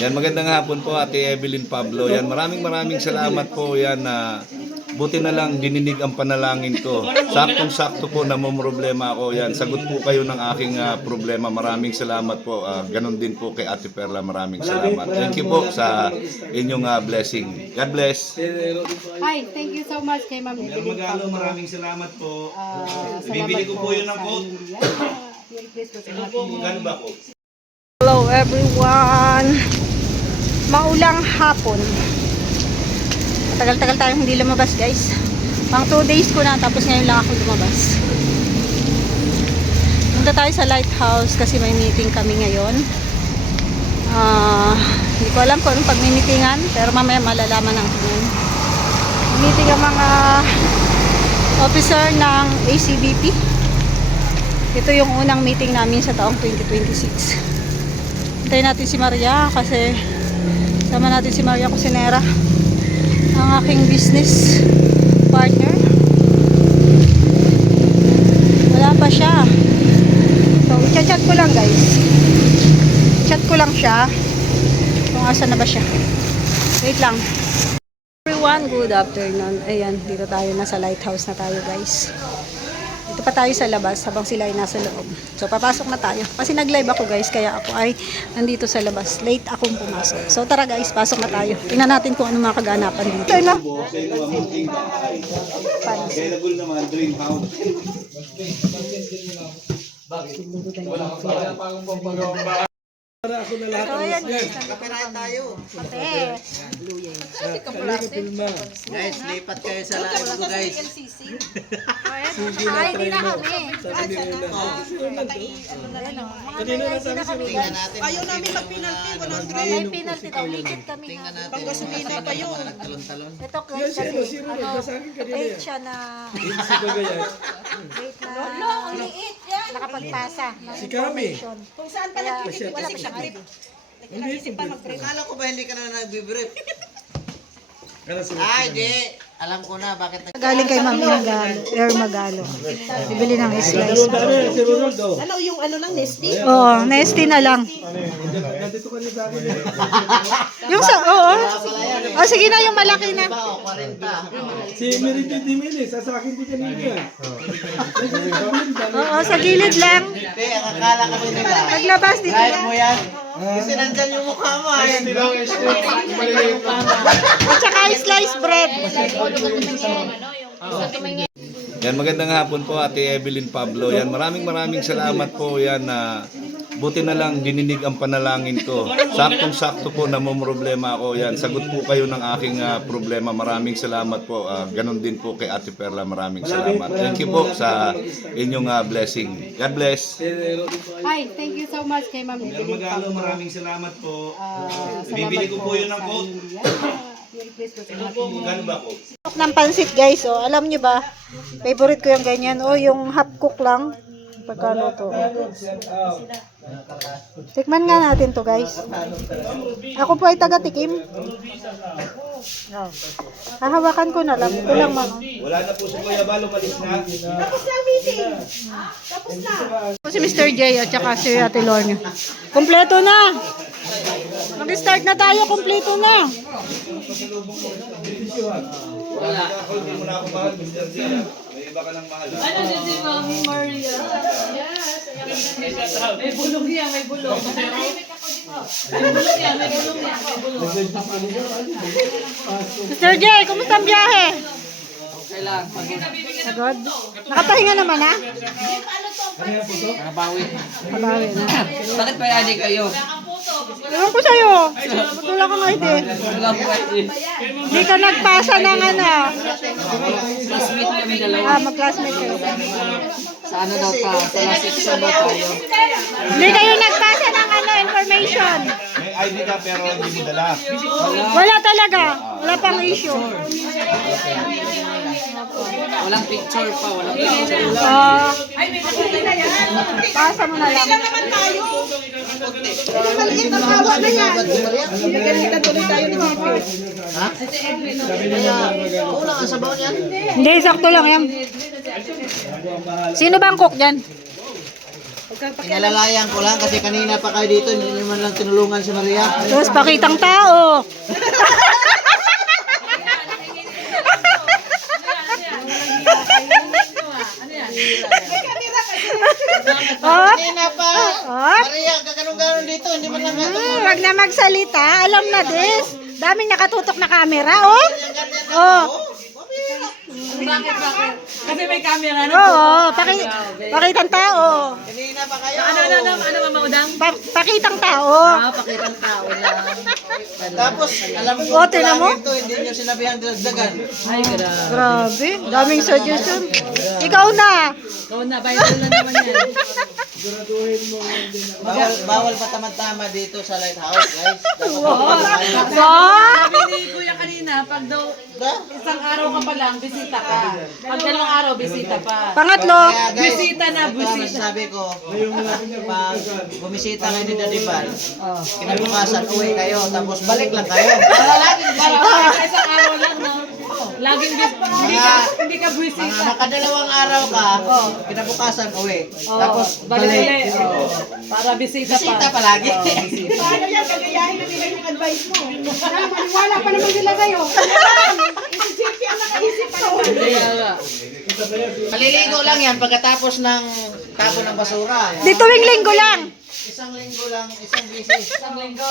Yan, magandang hapon po Ate Evelyn Pablo. Yan, maraming salamat po yan na buti na lang dininig ang panalangin ko. Saktong-sakto po na problema ako. Yan, sagot po kayo ng aking problema. Maraming salamat po. Ganon din po kay Ate Perla. Maraming salamat. Thank you po sa inyong blessing. God bless. Hi, thank you so much kay Ma'am Evelyn Pablo. Maraming salamat po. Bibili ko po yun ng coat. Gano'n ba po? Hello everyone! Maulang hapon. Matagal-tagal tayong hindi lumabas guys. Pang 2 days ko na tapos ngayon lang ako lumabas. Punta tayo sa lighthouse kasi may meeting kami ngayon. Hindi ko alam kung anong pagmimitingan pero mamaya malalaman natin yun. Meeting ang mga officer ng ACBP. Ito yung unang meeting namin sa taong 2026. Hintayin natin si Maria kasi sama natin si Maria Cusinera, ang aking business partner. Wala pa siya. So, i-chat ko lang guys. Chat ko lang siya kung asan na ba siya. Wait lang. Everyone, good afternoon. Ayan, dito tayo. Nasa lighthouse na tayo guys. Dito pa tayo sa labas habang sila ay nasa loob. So, papasok na tayo. Kasi nag-live ako guys, kaya ako ay nandito sa labas. Late akong pumasok. So, tara guys, pasok na tayo. Tingnan natin kung ano mga kaganapan dito. Ito na. Available naman, dream house. So, ayan guys. Kapirahan tayo. Pate. Guys, lipat kayo sa live ko guys. Ay, hindi na kami. Tingnan natin. Ayaw namin mag-penalty, 100. May penalty daw. Legit kami. Tingnan ha. natin. Panggasolina pa yun. Nagtalon-talon. Ito guys kasi, late siya na, late na, nakapagpasa. Si Kami. Kung saan pa Kaya, nagtitigil wala kasi pa siyang brief. Nag-iisip pa mag-brief. Akala ko ba hindi ka na nag-brief? Ay, di. Alam ko na bakit galing kay Ma'am Air Magalo. Bibili ng slice. Ano yung ano lang, Nesty? Oo, nesty na lang. Yung sa, oo. Oh, sige na yung malaki na. ba? 40. Si Merida Dimini, sa akin di kanina. Oo, sa gilid lang. Hindi, ang akala kasi nila. Paglabas dito Live lang. mo yan. Kasi nandyan yung mukha mo. Ayan. At saka slice bread. Yan, magandang hapon po Ate Evelyn Pablo. Yan, maraming salamat po yan na buti na lang dininig ang panalangin ko. Saktong-sakto po na problema ako. Yan, sagot po kayo ng aking problema. Maraming salamat po. Ganon din po kay Ate Perla. Maraming salamat. Thank you po sa inyong blessing. God bless. Hi, thank you so much kay Ma'am Evelyn Pablo. Maraming salamat po. Bibili ko po yun ng coat. Gano'n ba po? Ng pansit guys, oh. Alam nyo ba? Favorite ko yung ganyan. Oh, yung half cook lang. Pagkano to? Tikman nga natin to guys. Ako po ay taga-tikim. Oh. Hahawakan ko na lang. Ito lang mga. Wala na po si Kuya Bal, umalis na. Tapos na meeting. Tapos na. Si Mr. J at saka si Ate Lorna. Kompleto na. Mag-start na tayo. Kompleto na. Wala. Hindi mo na ako mahal, Mr. J. May iba ka ng mahal. Ano din si Mami Maria? May bulong yan, may bulong. May bulong yan, may bulong yan, may bulong. Mr. J, kumusta ang biyahe? Okay lang. Sagod? Nakapahinga naman ha? Nakabawi. Kabawi na. Bakit pa yadi kayo? Ewan ko sa'yo. Wala kang idea. Wala po kayo. Hindi ka nagpasa ng ano. Classmate kami dalawa. Mag-classmate kayo. Sa ano daw ka? Sa last section ba tayo? Hindi kayo nagpasa ng ano, information. May ID ka pero hindi mo dala. Wala talaga. Wala pang issue. Walang picture pa. Walang picture. Pasa mo na lang. Naman tayo. Maliit ang hawa na yan. Pinagalitan tuloy tayo ni Mami. Una ka sa baon yan? Hindi, sakto lang yan. Sino bang cook dyan? Kinalalayan ko lang kasi kanina pa kayo dito, hindi nyo man lang tinulungan si Maria. Tapos pakitang tao. Oh, Kanina pa, oh. Maria, kaganong-ganon dito, hindi man lang Wag na magsalita. Alam na this. Daming nakatutok na camera, oh. Oh. Bakit? Kasi may camera na. Oo, pakitang tao. Kanina pa kayo. Ano Mama Udang? Pakitang tao. Pakitang tao lang. Tapos, alam ko, Oh, tingnan mo. ito, hindi nyo sinabihan dagdagan. Ay, grabe. Grabe, daming suggestion. Ikaw na. Ikaw na, viral na naman yan. Bawal pa tamad-tama dito sa lighthouse, guys. Dapat Ba? Sabi ni Kuya kanina, pag daw isang araw ka pa lang, bisita ka. Pag dalawang araw, bisita pa. Pangatlo. Bisita na, bisita. Sabi ko, pag bumisita kayo ni Daddy Val, kinabukasan uwi kayo, tapos balik lang kayo. Para laging Para bisita. sa isang araw lang, no? Laging hindi ka Mga bisita. nakadalawang araw ka, kinabukasan uwi. Tapos Balik balik. ulit. Para bisita pa. Bisita palagi. Paano yan? Kagayahin na nila yung advice mo. Maniwala pa naman sila sa'yo. Si JP ang nakaisip pa naman. Kaya, Maliligo lang yan pagkatapos ng tapon ng basura. Di tuwing linggo lang. Isang linggo lang, isang bisis. isang linggo.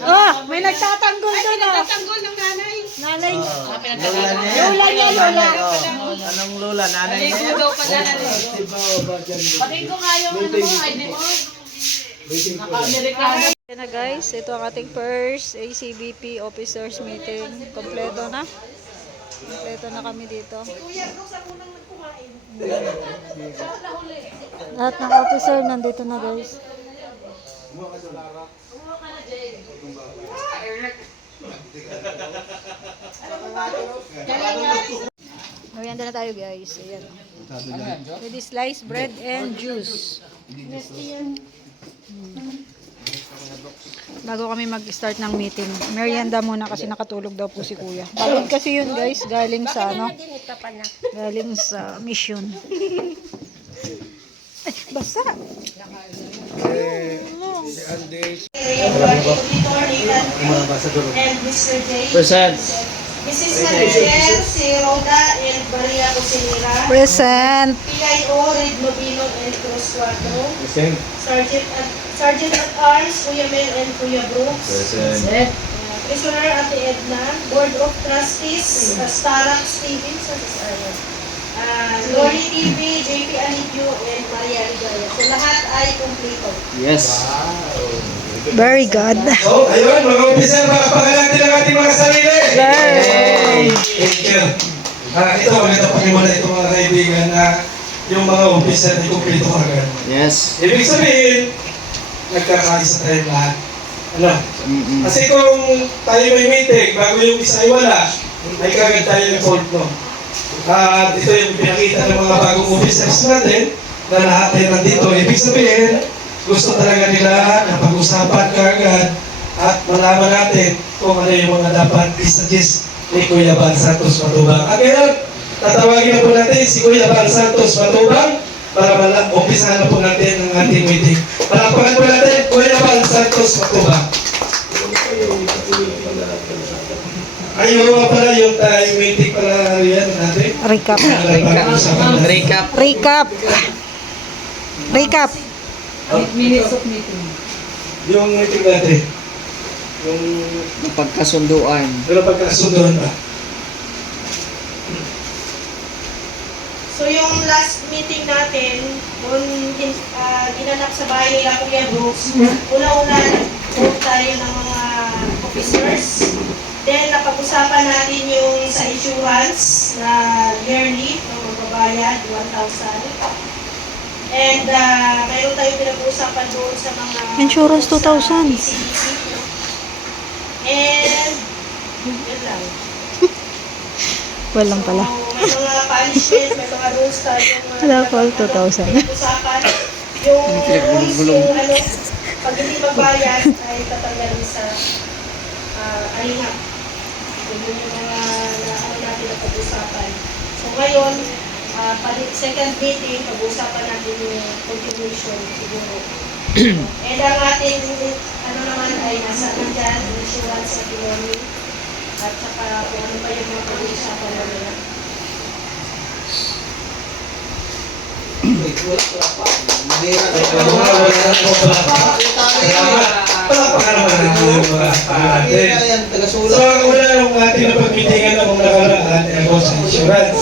Oh, may nagtatanggol doon, oh. Tanggol ng nanay. Nanay. Lola niya yan. Lola niya, lola. Oh, anong lola? Nanay niya Maligo yan? daw pala na rin. Pati ko nga yung ano mo, ID mo. Naka-Amerikano. Yan na guys, ito ang ating first ACBP officers meeting. Kompleto na. Kompleto na kami dito. Lahat ng officer nandito na guys. Merienda na tayo guys. Ayan. With sliced bread and juice. Bago kami mag-start ng meeting, merienda muna kasi nakatulog daw po si Kuya. Pagod kasi yun guys, galing sa ano? Galing sa mission. Ay, basa! And Mr. J. Present. Mrs. Maricel, si Roda and Maria Cusinera. Present! PIO, Red Mobino and Cruz Cuatro. Present. Sergeant at Arms, Kuya Mel and Kuya Brooks. Present. Prisoner Ate Edna. Board of Trustees, Starak Stevens. Glory TV, JP Alipio, and Maria Ligaya. So lahat ay kumplito. Yes. Very good. Oh, ayun, mga officer, makapangalan natin ang ating mga sarili. Very. Thank you. Ito, maganda pakimala ito mga kaibigan na yung mga officer ay kumplito agad. Yes. Ibig sabihin, nagkakaisa tayo lahat. Ano? Kasi kung tayo may meeting, bago yung isa ay wala, ay kagad tayo ng-hold, no? At ito yung pinakita ng mga bagong officers natin na lahat ay nandito. Ibig sabihin, gusto talaga nila na pag-usapan kaagad at malaman natin kung ano yung mga dapat i-suggest ni Kuya Bal Santos Matubang. At ngayon, tatawagin na po natin si Kuya Bal Santos Matubang para umpisahan na po natin ang ating meeting. Palakpakan po natin, Kuya Bal Santos Matubang. Ayun nga pala yung time meeting pala yan natin. Recap. Recap. Recap. Recap. Minutes of meeting. Yung meeting natin. Yung Pagkasunduan. pero pagkasunduan ba? So yung last meeting natin, kung ginanap sa bahay nila Kuya Brooks, una-una nag-vote tayo ng mga officers. Then napag-usapan natin yung sa insurance na yearly, ng magbabayad, 1,000. And mayroon tayong pinag-uusapan doon sa mga Insurance 2,000. PCDC. And yun lang. Walang pala. So, may mga punishment, may mga rules tayong Wala pa, 2,000. pinag-usapan. Yung rules, yung ano, pag hindi magbayad, ay tatanggalin sa alingap. Yun yung mga natin na pag-usapan. So ngayon, second meeting, pag-usapan natin yung continuation siguro. And ang ating, ano naman ay nasa nandyan, insurance sa Piloni, at saka kung ano pa yung mga pag-usapan namin. Palakpakan naman natin yung mga atin. So, wala yung ating napag-meetingan ng mga nakaraan about sa insurance.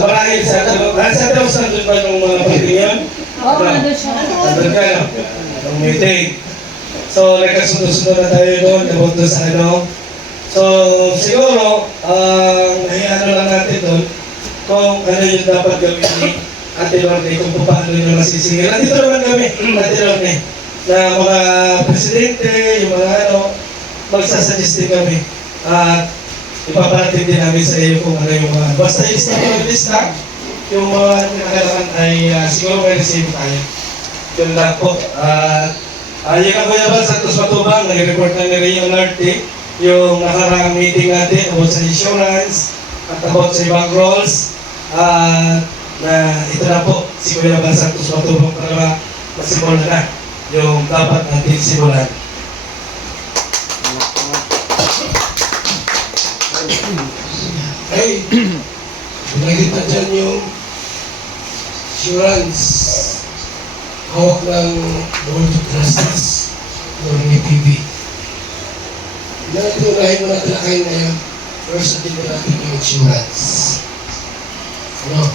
Marahil sa nasa daw sa doon ba ng mga pagtingan? Oo, nandun siya. Nandun ka, no? Ang meeting. So, nagkasundo-sundo na tayo doon about doon sa ano. So, siguro, ano lang natin doon, kung ano yung dapat gawin ni Ate Lorne, kung paano nyo masisingil. Nandito naman kami, Ate Lorne, na mga presidente, yung mga ano, magsasuggest din kami. At ipaparating din namin sa iyo kung ano yung mga, basta lista, yung mga nakakailangan ay siguro may receive tayo. Yun lang po. Yung Kuya Bal Santos Matubang, nag-report na ni Rio Narte, yung nakaraang meeting natin about sa insurance at about sa ibang roles. Na ito na po, si Kuya Bal Santos Matubang para masimulan na yung dapat natin simulan. Hey, nakita dyan yung insurance hawak ng Board of Trustees ng TV. Unahin mo natin na kayo ngayon. First, natin natin yung insurance. Ano?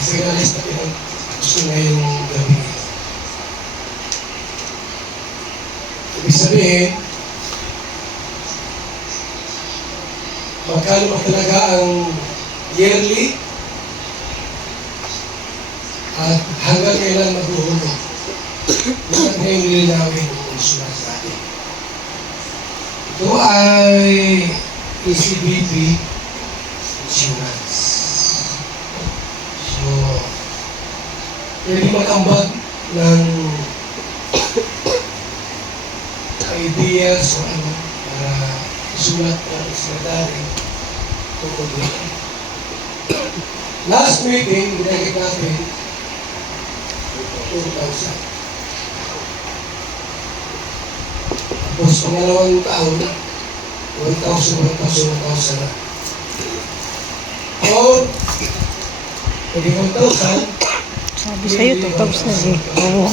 Isigalis natin ang gusto ngayong gabi. Ibig sabihin, magkano ba talaga ang yearly at hanggang kailan maghuhulog. Ito ang ngayon nilinawin ng insurance natin. Ito ay ECBP insurance. So, pwede mag-ambag ng ideas o ano para isulat ng sekretary tungkol dito. Last meeting, ginagit natin 2,000. Tapos pangalawang taon, 1,000 na. O, pwede 1,000. Sabi sa'yo, 2,000 eh. Oo.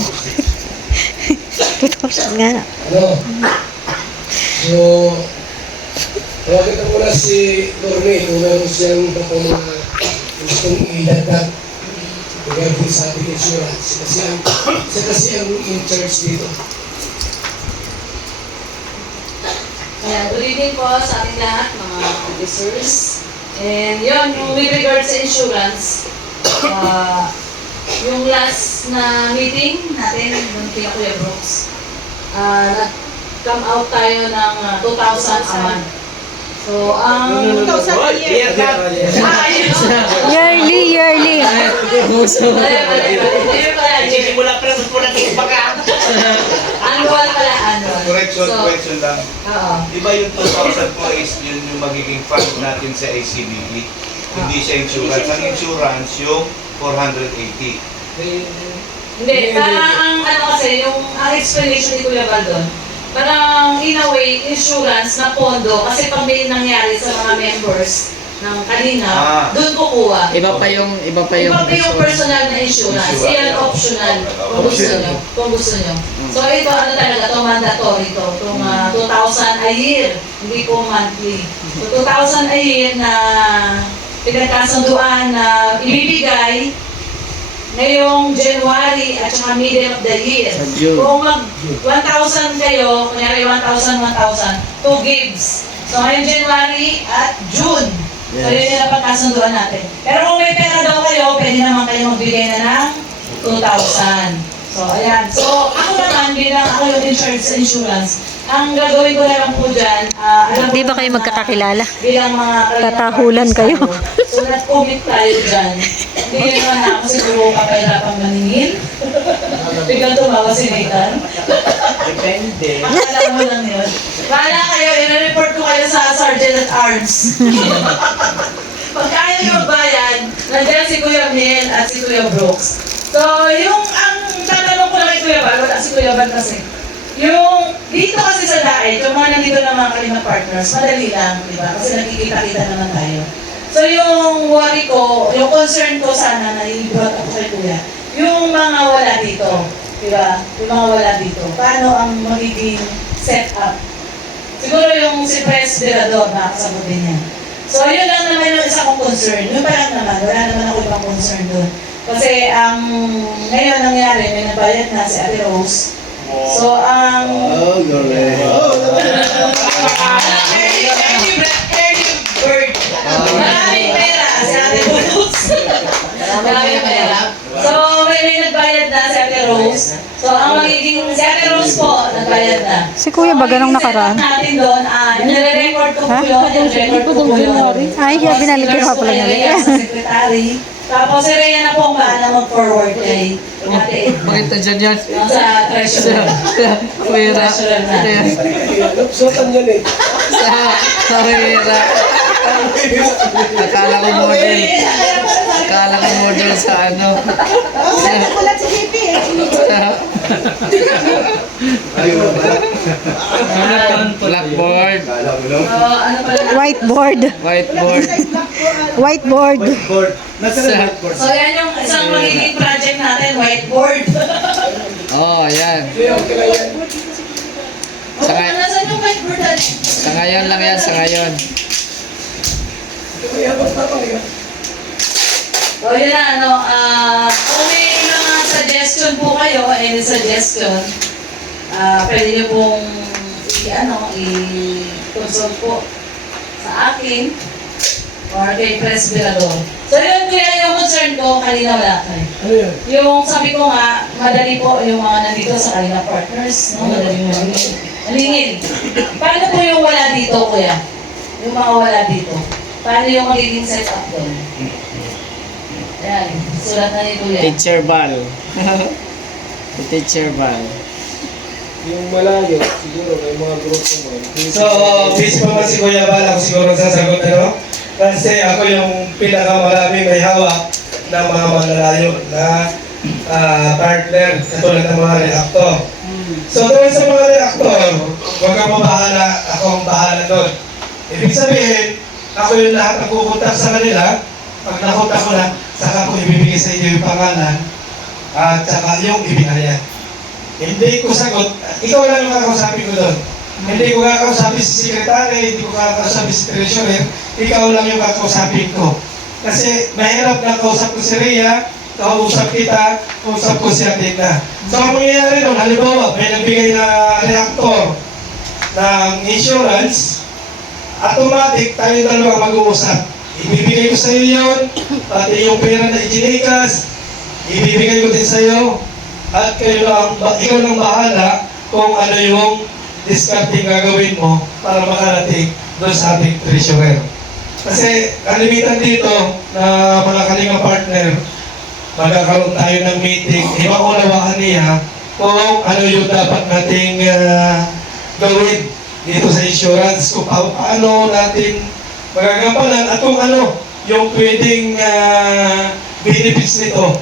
2,000 nga. Ano? So, tawagin ko muna si Lorne kung meron siyang mga gustong idagdag regarding sa ating insurance. Siya kasi ang in charge dito. Ayan, good evening po sa ating lahat, mga officers. And yun, yung with regard sa insurance, yung last na meeting natin, yung kina Kuya Brooks, nag-come out tayo ng 2,000 a month. So, ang 2,000 a year. Yearly. Sisimula pa lang po natin baka. Annual pala, annual. Correction lang. Oo. Diba yung 2,000 po is yun yung magiging fund natin sa ACBE. Hindi siya insurance. Ang insurance yung 480. Hindi, parang ang ano kasi, yung ang explanation ni Kuya Val doon, parang in a way, insurance na pondo, kasi pag may nangyari sa mga members ng kanina, doon kukuha. Iba pa yung Iba pa yung personal na insurance. Yan optional kung gusto nyo. So ito ano talaga, to mandatory to. Itong 2,000 a year, hindi po monthly. So 2,000 a year na pinagkasunduan na ibibigay ngayong January at saka middle of the year. Kung mag 1,000 kayo, kunyari 1,000, 2 gives. So ngayong January at June. So yun yung napagkasunduan natin. Pero kung may pera daw kayo, pwede naman kayo magbigay na ng 2,000. So ayan. So ako naman, bilang ako yung in charge sa insurance, ang gagawin ko na lang po dyan, alam Di ko ba kayo na magkakakilala? bilang mga Tatahulan kayo. So nag-commit tayo dyan. Hindi yun naman ako siguro kapahirapang maningil. Biglang tumawa si Nathan. depende. Akala mo lang yun. Bahala kayo, i-report ko kayo sa Sergeant at Arms. Pag kaya nyo magbayad, nandiyan si Kuya Miel at si Kuya Brooks. So, ang tatanong ko lang kay Kuya Bal, wala si Kuya Bal kasi. Dito kasi sa Daet, yung mga nandito ng mga Kalinga partners, madali lang, di ba? Kasi nagkikita-kita naman tayo. So, yung worry ko, yung concern ko sana na i-brought up kay Kuya, yung mga wala dito, di ba? Yung mga wala dito, paano ang magiging setup? Siguro yung si Presidador, makakasagutin niya. So, yun lang naman yung isa kong concern. Yun pa lang naman, wala naman ako ibang concern doon. Kasi ngayon nangyari, may nabayad na si Ate Rose. So, early bird. Maraming pera si Ate Rose. Maraming pera. So, may nagbayad na si Ate Rose. So, ang magiging, si Ate Rose po, nagbayad na. Si Kuya ba ganong nakaraan? Natin doon, nire-record ko po yun, nire-record ko po yun. Ay, binalik ko pa pala niya. Sa secretary. Tapos si Rhea na po ang bahala mag-forward kay Ate Edna. Bakit nandiyan yan? Sa treasurer. Kuwira. Treasurer na. Suotan yan eh. Sa kuwira. Akala ko model. Akala ko model sa ano. Nakulat si JP eh. Blackboard. Ano pala? Whiteboard. Whiteboard. Whiteboard. So yan yung isang magiging project natin, whiteboard. Oh, yan. Okay lang yan. Sa ngay- Nasaan yung whiteboard natin? Sa ngayon lang yan, sa ngayon. Kaya basta pa yan. So yun na, kung may mga suggestion po kayo, any suggestion, pwede nyo pong i-consult po sa akin or kay Presidador. So yun kuya, yung concern ko, kanina wala kayo. Ano yan? Yung sabi ko nga, madali po yung mga nandito sa kanila partners, no? Madali malingin. Paano po yung wala dito, kuya? Yung mga wala dito. Paano yung magiging setup doon? Ayan, sulat na ni kuya. Teacher Bal. Teacher Bal. Yung malayo, siguro may mga grupo mo. So, busy pa man si Kuya Bal, ako siguro sasagot, ano? Kasi ako yung pinakamaraming may hawak ng mga malalayo na partner, katulad ng mga reactor. So, doon sa mga reactor, huwag kang mabahala, ako ang bahala doon. Ibig sabihin, ako yung lahat ang kukontak sa kanila. Pag nakontak ko na, saka ko ibibigay sa inyo yung pangalan at saka yung ibinayad. Hindi ko sagot, ikaw lang yung kakausapin ko doon. Hindi ko kakausapin si secretary, hindi ko kakausapin si treasurer, ikaw lang yung kakausapin ko. Kasi mahirap na kausap ko si Rhea, kausap kita, kausap ko si Atina. So ang mangyayari nun, halimbawa, may nagbigay na reactor ng insurance, automatic tayo dalawa mag-uusap. Ibibigay ko sa iyo yun, pati yung pera na ijinikas, ibibigay ko din sa iyo, at ikaw lang bahala kung ano yung discarding gagawin mo para makarating doon sa ating treasurer. Kasi kalimitan dito na mga kalinga partner, magkakaroon tayo ng meeting, imaunawaan niya kung ano yung dapat nating gawin dito sa insurance, kung paano natin magagampanan at kung ano yung pwedeng benefits nito